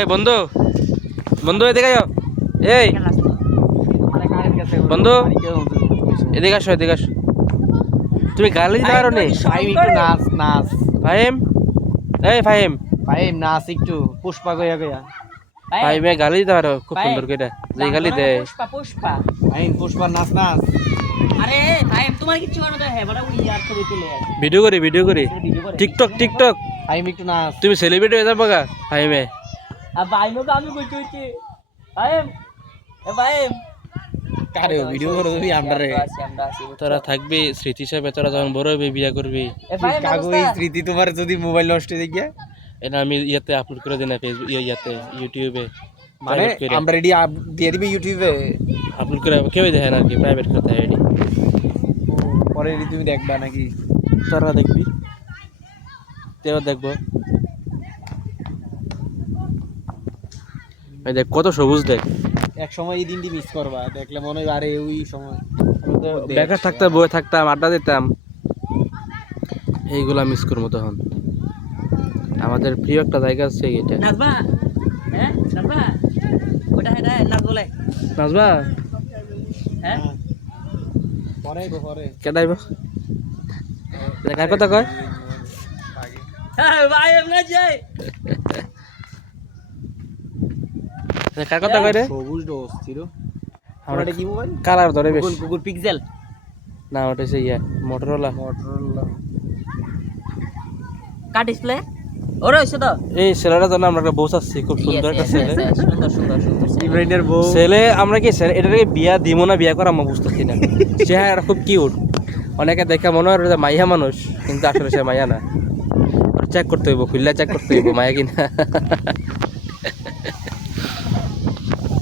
এই বন্ধু বন্ধু এদিকে যাও। এই বন্ধু এদিকে আসো এদিকে আসো। তুমি গালি দিতে পারো নি? নাচ নাচ ফাহিম, এই ফাহিম, ফাহিম নাচ একটু পুষ্পা গয়া গয়া ফাহিমে গালি দিতে পারো খুব সুন্দর করে, যে গালি দেয়। পুষ্পা পুষ্পা ফাহিম পুষ্পা নাচ নাচ আরে ভাই তোমার কিছু করো না হ্যাঁ বড় ইয়ার ছবি তুলে ভিডিও করি ভিডিও করি, ভিডিও করে টিকটক টিকটক। ফাহিম একটু নাচ তুমি সেলিব্রিটি হয়ে যাবো গা ফাহিমে। আর ভাই লোক আমি কইতে হইছে ভাই এ ভাই কারে ভিডিও করে দিবি আমরারে আমরা আছি তোরা থাকবি স্মৃতি হিসেবে, তোরা যখন বড় হবি বিয়া করবি। এ ভাই কাগো এই স্মৃতি তোমার যদি মোবাইল নষ্ট হয়ে গিয়া এটা আমি ইয়াতে আপলোড করে দিই না, ফেসবুক ইয়াতে ইউটিউবে মানে আমরা রেডি দিয়ে দিবি ইউটিউবে আপলোড করে কেউ দেখে না আর কি, প্রাইভেট কথা এডি। পরে রেডি তুমি দেখবা নাকি? তোরা দেখবি, তেও দেখবো। এই দেখ কত সবুজ দেখ। এক সময় এই দিনটি মিস করবা, দেখলে মনে হয় আরে ওই সময় বেকার থাকতাম, বয়ে থাকতাম, আড্ডা দিতাম, এইগুলা মিস করবো তখন। আমাদের প্রিয় একটা জায়গা আছে এটা। নাচবা হ্যাঁ নাচবা ওটা এটা নাচ বলে নাচবা হ্যাঁ পরে কেডাইব কার কথা কয়? হ্যাঁ ভাই এমন যাই কার কথা কয় রে? সবুজ অস্থির। আমরা এটা কি মোবাইল? কালার ধরে বেশ। গুগল পিক্সেল না ওটা হচ্ছে ইয়া মোটরোলা। মোটরোলা কা ডিসপ্লে ওরে হইছে তো এই ছেলেটা জন্য আমরা একটা বউ চাচ্ছি, খুব সুন্দর একটা ছেলে। সুন্দর সুন্দর সুন্দর ইমরানের বউ ছেলে আমরা কি এটাকে বিয়া দিব না বিয়া করা আমরা বুঝতেছি না। চেহারা খুব কিউট, অনেকে দেখে মনে হয় যে মাইয়া মানুষ, কিন্তু আসলে সে মাইয়া না। চেক করতে হইব, খুললে চেক করতে হইব মায়া কিনা।